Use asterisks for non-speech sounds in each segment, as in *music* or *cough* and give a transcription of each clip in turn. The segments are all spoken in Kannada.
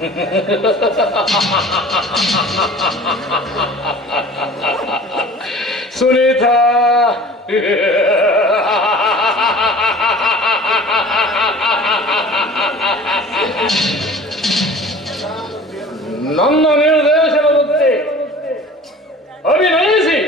*laughs* ಸುನೀತಾ *laughs* ನನ್ನ ನಿರ್ದೇಶನದಂತೆ ಅಭಿನಯಿಸಿ.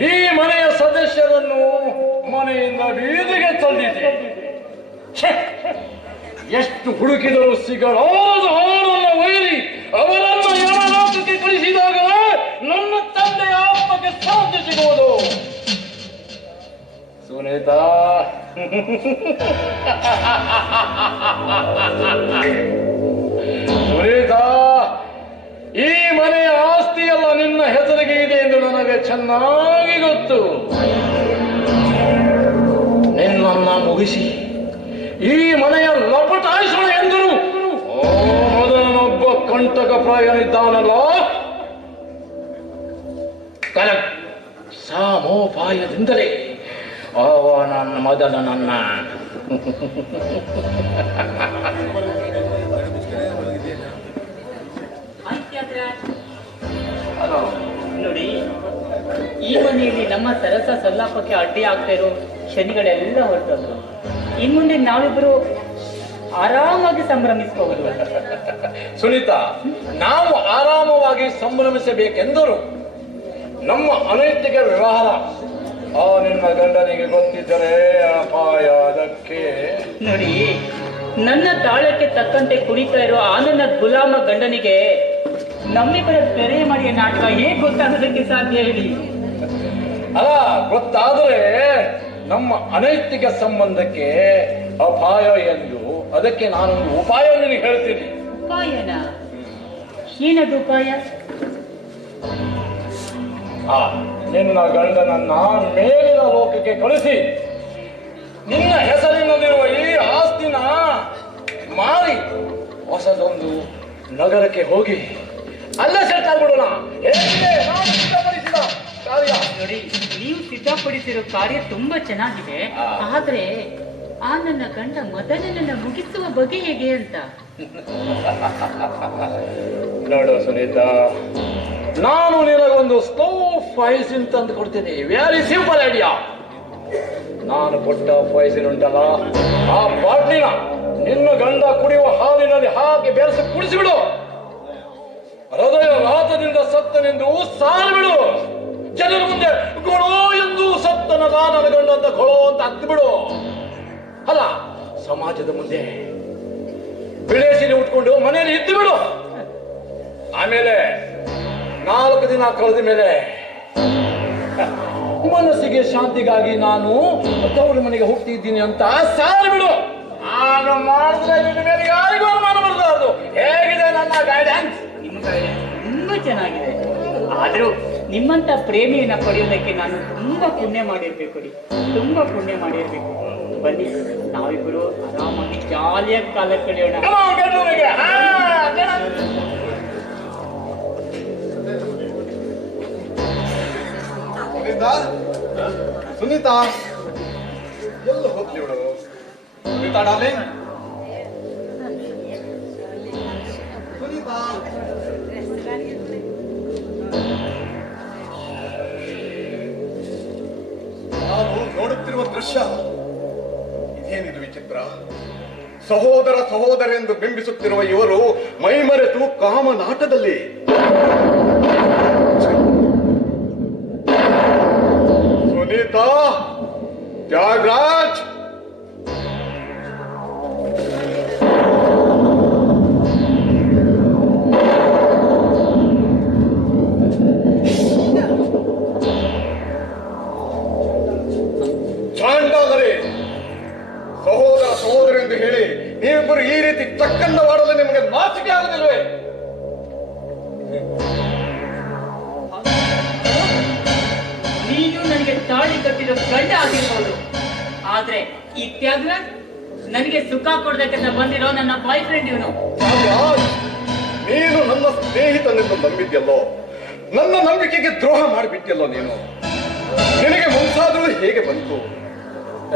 ಈ ಮನೆಯ ಸದಸ್ಯರನ್ನು ಮನೆಯಿಂದ ಬೀದಿಗೆ ತಳ್ಳಿದೆ! ಎಷ್ಟು ಹುಡುಕಿದರೂ ಸಿಗಲಾರದು ಅವರನ್ನು ಒಯ್ಯಿರಿ. ಅವರನ್ನು ಯಮಲೋಕಕ್ಕೆ ಕಳಿಸಿದಾಗ ನನ್ನ ತಂದೆಯ ಆತ್ಮಕ್ಕೆ ಸಾಧ್ಯ ಸಿಗುವುದು. ಸುನೀತಾ. *laughs* ಸುನೀತಾ. ನಿನ್ನ ಹೆಸರಿಗೆ ಇದೆ ಎಂದು ನನಗೆ ಚೆನ್ನಾಗಿ ಗೊತ್ತು. ನಿನ್ನನ್ನ ಮುಗಿಸಿ ಈ ಮನೆಯ ಲಪಟಾಯಿಸೋಣ ಎಂದರು. ಓ, ಮೊದಲನೊಬ್ಬ ಕಂಟಕ ಪ್ರಾಯನಿದ್ದಾನಲ್ಲ. ಸಾಮೋಪಾಯದಿಂದಲೇ ಅವ ನನ್ನ ಮದನ ನನ್ನ ನೋಡಿ ಈ ಮನೆಯಲ್ಲಿ ನಮ್ಮ ಸರಸ ಸಲ್ಲಾಪಕ್ಕೆ ಅಡ್ಡಿ ಆಗ್ತಾ ಇರೋ ಶನಿಗಳೆಲ್ಲ ಹೊರಟೋದ್ರು. ಇನ್ ಮುಂದೆ ನಾವಿಬ್ರು ಆರಾಮಾಗಿ ಸಂಭ್ರಮಿಸಬಹುದು ಸುನೀತಾ ನಾವು ಆರಾಮವಾಗಿ ಸಂಭ್ರಮಿಸಬೇಕೆಂದರು. ನಮ್ಮ ಅನೈತಿಕ ವ್ಯವಹಾರ. ಆ ನಿಮ್ಮ ಗಂಡನಿಗೆ ಗೊತ್ತಿದ್ದರೆ ಅಪಾಯ ಅದಕ್ಕೆ. ನೋಡಿ ನನ್ನ ತಾಳಕ್ಕೆ ತಕ್ಕಂತೆ ಕುಣಿತಾ ಇರೋ ಆ ನನ್ನ ಗುಲಾಮ ಗಂಡನಿಗೆ ನಮ್ಮಿಬ್ಬರ ತೆರೆ ಮಾಡಿಯ ನಾಟಕ ಹೇಗೆ ಗೊತ್ತಾಗೋದಕ್ಕೆ ಸಾಧ್ಯ ಹೇಳಿ? ಅಲ್ಲ ಗೊತ್ತಾದರೆ ನಮ್ಮ ಅನೈತಿಕ ಸಂಬಂಧಕ್ಕೆ ಅಪಾಯ ಎಂದು ಅದಕ್ಕೆ ನಾನೊಂದು ಉಪಾಯ ನಿನಗೆ ಹೇಳ್ತೀನಿ. ಉಪಾಯನ? ಏನದು ಉಪಾಯ? ಆ ನಿನ್ನ ಗಂಡನನ್ನ ಮೇಲಿನ ಲೋಕಕ್ಕೆ ಕಳಿಸಿ. ನಿನ್ನ ಹೆಸರಿನಲ್ಲಿರುವ ಈ ಆಸ್ತಿನ ಮಾರಿ. ಹೊಸದೊಂದು ನಗರಕ್ಕೆ ಹೋಗಿ. ಅಲ್ಲೇ ಸೆಟ್ ಆಗ್ಬಿಡೋಣ. ನೋಡಿ ನೀವು ಸಿದ್ಧಪಡಿಸಿರೋ ಕಾರ್ಯ ತುಂಬಾ ಚೆನ್ನಾಗಿದೆ. ಆದ್ರೆ ಆ ನನ್ನ ಗಂಡ ಮೊದಲನ್ನ ಮುಗಿಸುವ ಬಗೆ ಹೇಗೆ ಅಂತ? ನೋಡು ಸುನೀತಾ ನಾನು ನಿನಗೊಂದು ಸ್ಲೋ ಪಾಯ್ಸಿನ್ ತಂದು ಕೊಡ್ತೀನಿ. ವೆರಿ ಸಿಂಪಲ್ ಐಡಿಯಾ ನಾನು ಕೊಟ್ಟ ಪಾಯ್ಸಿನ್ ಉಂಟಲ್ಲ ಆ ಬಾಟ್ಲಿನ ನಿನ್ನ ಗಂಡ ಕುಡಿಯುವ ಹಾಲಿನಲ್ಲಿ ಹಾಕಿ ಬೆರೆಸಿ ಕುಡಿಸಿಬಿಡು. ಹೃದಯ ರಾತದಿಂದ ಸತ್ತನೆಂದು ಸಾರಿಬಿಡು. ಜನರ ಮುಂದೆ ಗೊಳೋ ಎಂದು ಸತ್ತನ ಬಾನನ ಗಂಡಂತ ಅಂತ ಗೊಳೋ ಅಂತ ಹತ್ತು ಬಿಡು ಅಲ್ಲ, ಸಮಾಜದ ಮುಂದೆ ಬಿಳೆ ಸೀರೆ ಉಟ್ಕೊಂಡು ಮನೆಯಲ್ಲಿ ಇದ್ದು ಬಿಡು ಆಮೇಲೆ ನಾಲ್ಕು ದಿನ ಕಳೆದ ಮೇಲೆ ಮನಸ್ಸಿಗೆ ಶಾಂತಿಗಾಗಿ ನಾನು ತವರು ಮನೆಗೆ ಹೋಗ್ತಿದ್ದೀನಿ ಅಂತ ಸಾರ ಬಿಡು ಆಗ ಮಾಡಿದ್ರೆ ಮೇಲೆ ಯಾರಿಗೂ ಅನುಮಾನ ಬರಬಾರ್ದು. ಹೇಗಿದೆ ನನ್ನ ಗೈಡೆನ್ಸ್ ತುಂಬಾ ಚೆನ್ನಾಗಿದೆ. ಆದರೂ ನಿಮ್ಮಂತ ಪ್ರೇಮಿಯನ್ನು ಪಡೆಯೋದಕ್ಕೆ ನಾನು ತುಂಬಾ ಪುಣ್ಯ ಮಾಡಿರಬೇಕು ರೀ ತುಂಬಾ ಪುಣ್ಯ ಮಾಡಿರಬೇಕು. ಬನ್ನಿ ನಾವಿಬ್ಬರು ಆರಾಮಾಗಿ ಜಾಲಿಯಾಗಿ ಕಾಲ ಕಳೆಯೋಣ. ಸುನೀತಾ? ಸುನೀತಾ? ಎಲ್ಲ ಹೋಗ್ಲಿ ಸುನೀತಾ ಡಾರ್ಲಿಂಗ್? ದೃಶ್ಯ. ಇದೇನಿದು ವಿಚಿತ್ರ? ಸಹೋದರ ಸಹೋದರೆಂದು ಬಿಂಬಿಸುತ್ತಿರುವ ಇವರು ಮೈಮರೆತು ಕಾಮನಾಟದಲ್ಲಿ. ಸುನೀತಾ ತ್ಯಾಗರಾಜ್! ತಾಳಿ ಕಟ್ಟಿರೋ ಗಂಡ ಆಗಿರ್ಬೋದು. ಆದ್ರೆ ಈ ತ್ಯಾಗರಾಜ್ ನನಗೆ ಸುಖ ಕೊಡ್ಬೇಕಂತ ಬಂದಿರೋ ನನ್ನ ಬಾಯ್ ಫ್ರೆಂಡ್ ಇವನು ನೀನು ನನ್ನ ಸ್ನೇಹಿತನಿಂದ ನಂಬಿದ್ಯಲ್ಲೋ? ನನ್ನ ನಂಬಿಕೆಗೆ ದ್ರೋಹ ಮಾಡಿಬಿಟ್ಟಿಯಲ್ಲೋ ನೀನು? ನಿನಗೆ ಮುಂಚಾದರೂ ಹೇಗೆ ಬಂತು? *laughs*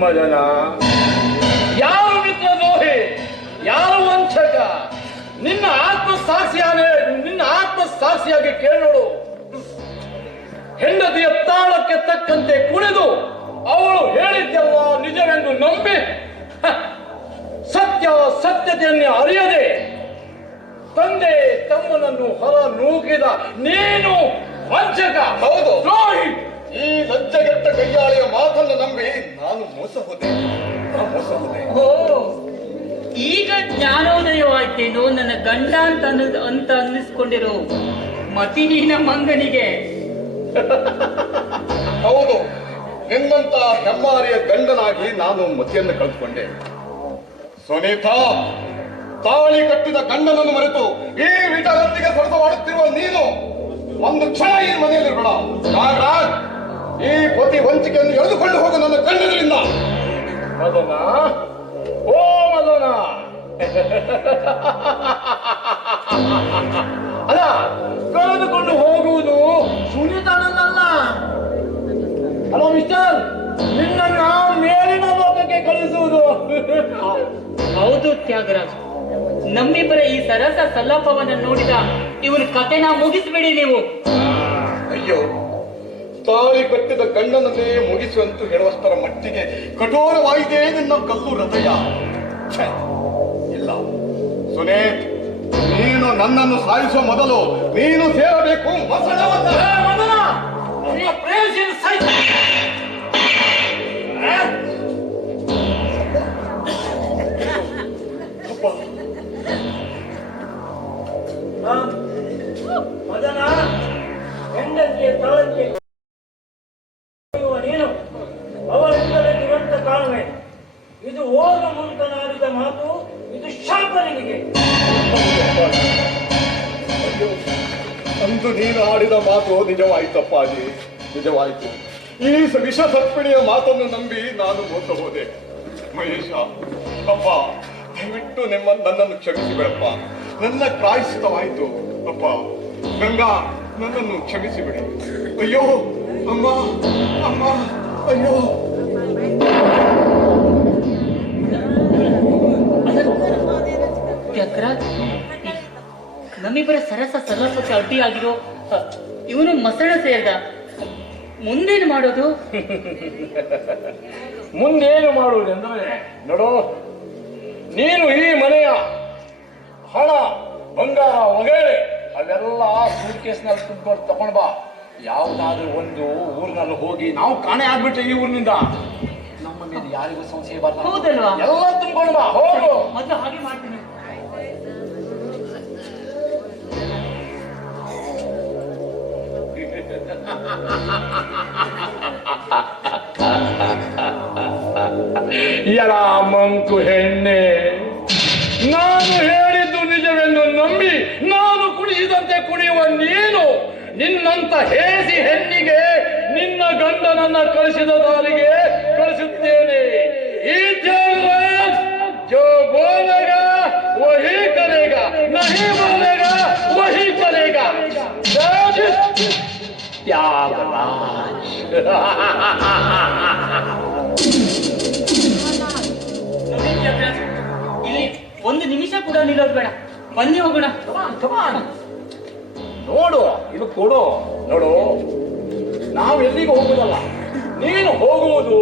ಮದನ ಯಾರು ಮಿತ್ರ ದ್ರೋಹಿ? ಯಾರು ವಂಚಕ? ನಿನ್ನ ಆತ್ಮ ಸಾಕ್ಷಿಯಾನೆ ನಿನ್ನ ಆತ್ಮ ಸಾಕ್ಷಿಯಾಗಿ ಕೇಳೋಡು ಹೆಂಡತಿಯ ತಾಳಕ್ಕೆ ತಕ್ಕಂತೆ ಕುಣಿದು ಅವಳು ಹೇಳಿದ್ದೆಲ್ಲ ನಿಜವೆಂದು ನಂಬಿ ಹ, ಸತ್ಯ ಸತ್ಯತೆಯನ್ನು ಅರಿಯದೆ ತಂದೆ ತಮ್ಮನನ್ನು ಹೊರ ನೂಕಿದ ನೀನು ವಂಚಕ. ಹೌದು. ದ್ರೋಹಿ. ಈ ಲಜ್ಜೆಗೆಟ್ಟ ಕೈಯಾಳಿಯ ಮಾತನ್ನು ನಂಬಿ ನಾನು ಮೋಸ ಹೋದೆ ಈಗ ಮೋಸ ಹೋದೆ ಓ ಈಗ ಜ್ಞಾನೋದಯವಾಯ್ತೇನೋ ನನ್ನ ಗಂಡ ಅಂತ ಅನ್ನೋದು ಅಂತ ಅನ್ನಿಸ್ಕೊಂಡಿರೋ. ಮತಿಹೀನ ಮಂಗನಿಗೆ. *laughs* ಹೌದು. ನಿನ್ನಂತ ಹೆಮ್ಮಾರಿಯ ಗಂಡನಾಗಿ ನಾನು ಮತಿಯನ್ನು ಕಳೆದುಕೊಂಡೆ. ಸುನೀತಾ ತಾಳಿ ಕಟ್ಟಿದ ಗಂಡನನ್ನು ಮರೆತು ಈ ವಿಟಗತ್ತಿಗೆ ಸರಸ ಮಾಡುತ್ತಿರುವ ನೀನು ಒಂದು ಕ್ಷಣ ಈ ಮನೆಯಲ್ಲಿರಬೇಡ ನಾಗರಾಜ್ ಈ ಪತಿ ವಂಚಿಕೆಯನ್ನು ಎಳೆದುಕೊಂಡು ಹೋಗು ನನ್ನ ಓ ಮದನ *laughs* ಅಲ್ಲ ಕಳೆದುಕೊಂಡು ಹೋಗುವುದು ಸುನಿತನಲ್ಲ ಹಲೋ ಮಿಸ್ಟರ್ ನಿನ್ನ ಮೇಲಿನ ಲೋಕಕ್ಕೆ ಕಳಿಸುವುದು. *laughs* ಹೌದು ತ್ಯಾಗರಾಜ್. ನಮ್ಮಿಬ್ಬರ ಈ ಸರಸ ಸಲ್ಲಾಪವನ್ನು ನೋಡಿದ ಇವನ ಕತೆನ ಮುಗಿಸ್ಬಿಡಿ ನೀವು. ಅಯ್ಯೋ ತಾಳಿ ಕಟ್ಟಿದ ಗಂಡನನ್ನೇ ಮುಗಿಸುವಂತೂ ಹೇಳುವಷ್ಟರ ಮಟ್ಟಿಗೆ ಕಠೋರವಾಗಿದೆ ನಿನ್ನ ಕಲ್ಲು ಹೃದಯ. ಸುನೇತ್ ನೀನು ನನ್ನನ್ನು ಸಾಯಿಸುವ ಮೊದಲು ನೀನು ಸೇರಬೇಕು ಮಸಣವನ್ನ. ಏ, ಮದನ ನಿನ್ನ ಪ್ರೇಯಸಿಯನ್ನು ಸಾಯ್ತು. ಏ? ಅಪ್ಪ, ಮದನ ಹೆಂಡತಿಯ ತಾಳಕ್ಕೆ ನೀನು ಆಡಿದ ಮಾತು ನಿಜವಾಯಿತಪ್ಪಾಜಿ. ನಿಜವಾಯಿತು. ಈ ವಿಷ ಸರ್ಪಿಣಿಯ ಮಾತನ್ನು ನಂಬಿ ನಾನು ಮೋಸ ಹೋದೆ. ಮಹೇಶ, ಅಪ್ಪ, ದಯವಿಟ್ಟು ನಿಮ್ಮ ನನ್ನನ್ನು ಕ್ಷಮಿಸಿ ಬಿಡಪ್ಪ ನನ್ನ ಪ್ರಾಯಶ್ಚಿತವಾಯಿತು. ಅಪ್ಪ, ಗಂಗಾ, ನನ್ನನ್ನು ಕ್ಷಮಿಸಿ ಬಿಡಿ ಅಯ್ಯೋ, ಅಮ್ಮ ಅಮ್ಮ, ಅಯ್ಯೋ. ತ್ಯಾಗರಾಜ್ ನಮ್ಮಿಬ್ಬರ ಸರಸ ಸಲ್ಲಾಪಕ್ಕೆ ಅಡ್ಡಿಯಾಗಿರೋ ಇವನು ಮಸಣ ಸೇರಿದ. ಮುಂದೇನು ಮಾಡೋದು? *laughs* ಮುಂದೇನು ಅಂದ್ರೆ ನೋಡು ನೀನು ಈ ಮನೆಯ ಹಣ ಬಂಗಾರ ವಗೇರೆ ಅವೆಲ್ಲ ಸೂಟ್ ಕೇಸ್ನಲ್ಲಿ ತುಂಬಿಕೊಂಡು ತಗೊಂಡ್ ಬಾ. ಯಾವುದಾದ್ರೂ ಒಂದು ಊರಿನಲ್ಲಿ ಹೋಗಿ ನಾವು ಕಾಣೆ ಆಗ್ಬಿಟ್ರೆ ಈ ಊರಿನಿಂದ. ನಮ್ಮ ಮೇಲೆ ಯಾರಿಗೂ ಸಂಶಯ ಬರಲ್ಲ? ಎಲ್ಲ ತುಂಬಿಕೊಂಡು ಬಾ ಹೋಗು. ಮತ್ತೆ ಹಾಗೆ ಮಾಡ್ತೀನಿ. ಎಲ ಮಂಕು ಹೆಣ್ಣೆ. ನಾನು ಹೇಳಿದ್ದು ನಿಜವೆಂದು ನಂಬಿ ನಾನು ಕುಡಿಸಿದಂತೆ ಕುಡಿಯುವ ನೀನು ನಿನ್ನಂತ ಹೇಸಿ ಹೆಣ್ಣಿಗೆ ನಿನ್ನ ಗಂಡನನ್ನ ಕಳಿಸಿದ ದಾರಿಗೆ ಕಳಿಸುತ್ತೇನೆ. ಈ ತ್ಯಾಗರಾಜ್ ಇಲ್ಲಿ ಒಂದು ನಿಮಿಷ ಕೂಡ ನಿಲ್ಲೋದು ಬೇಡ. ಬನ್ನಿ ಹೋಗೋಣ. ನೋಡು ಇದು ಕೊಡು. ನೋಡು ನಾವು ಎಲ್ಲಿಗೆ ಹೋಗುದಲ್ಲ ನೀನು ಹೋಗುವುದು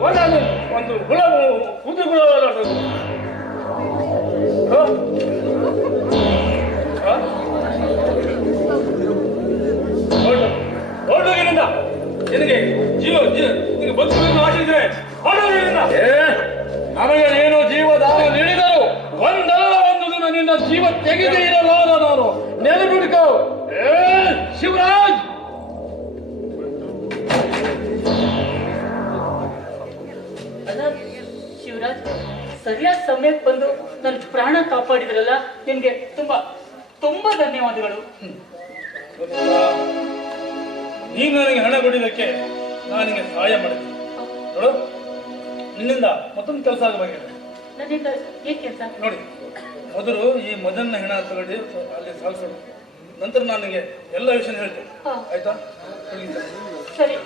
ಕೊಲೆ ಒಂದು ಹುಳ ಕೂತು ಕೂಡ ಹೋಗಲಾರ್ದು. ಹ? ಹ? ಹೊರಟು. ಹೊರಟು ಇಲ್ಲಿಂದ. ನಿನಗೆ ಜೀವ ನಿನಗೆ ಬದುಕಬೇಕು ಆಸೆ ಇದ್ರೆ. ಏ ನನಗೆ ನೀನು ಜೀವದಾನ ನೀಡಿದರು ಒಂದಲ್ಲ ಒಂದು ದಿನ ನಿನ್ನ ಜೀವ ತೆಗೆದೇ ಇರಲಾರ ನಾನು ನೆನಪಿಡ್ಕೋ ಏ ಶಿವರಾಜ್ ಸರಿಯಾದ ಸಮಯಕ್ಕೆ ಬಂದು ನನ್ನ ಪ್ರಾಣ ಕಾಪಾಡಿದ್ರಲ್ಲ ನಿಮ್ಗೆ ತುಂಬಾ ತುಂಬಾ ಧನ್ಯವಾದಗಳು? ನೀನು ನನಗೆ ಹಣ ಕೊಡಿದ್ದಕ್ಕೆ ನಾನು ನಿನಗೆ ಸಹಾಯ ಮಾಡಿದ್ದೀನಿ ನೋಡು ನಿನ್ನಿಂದ ಮತ್ತೊಂದು ಕೆಲಸ ಆಗಬೇಕು ನನ್ನಿಂದ ಏನ್ ಕೆಲಸ? ನೋಡಿ ಮೊದಲು ಈ ಮದನ್ನ ಹೆಣ ತಗೊಂಡು ಅಲ್ಲಿ ಸಾಗಿಸೋಣ ನಂತರ ನಾನು ನಿನಗೆ ಎಲ್ಲ ವಿಷಯ ಹೇಳ್ತೇನೆ. ಆಯ್ತಾ? ಸರಿ.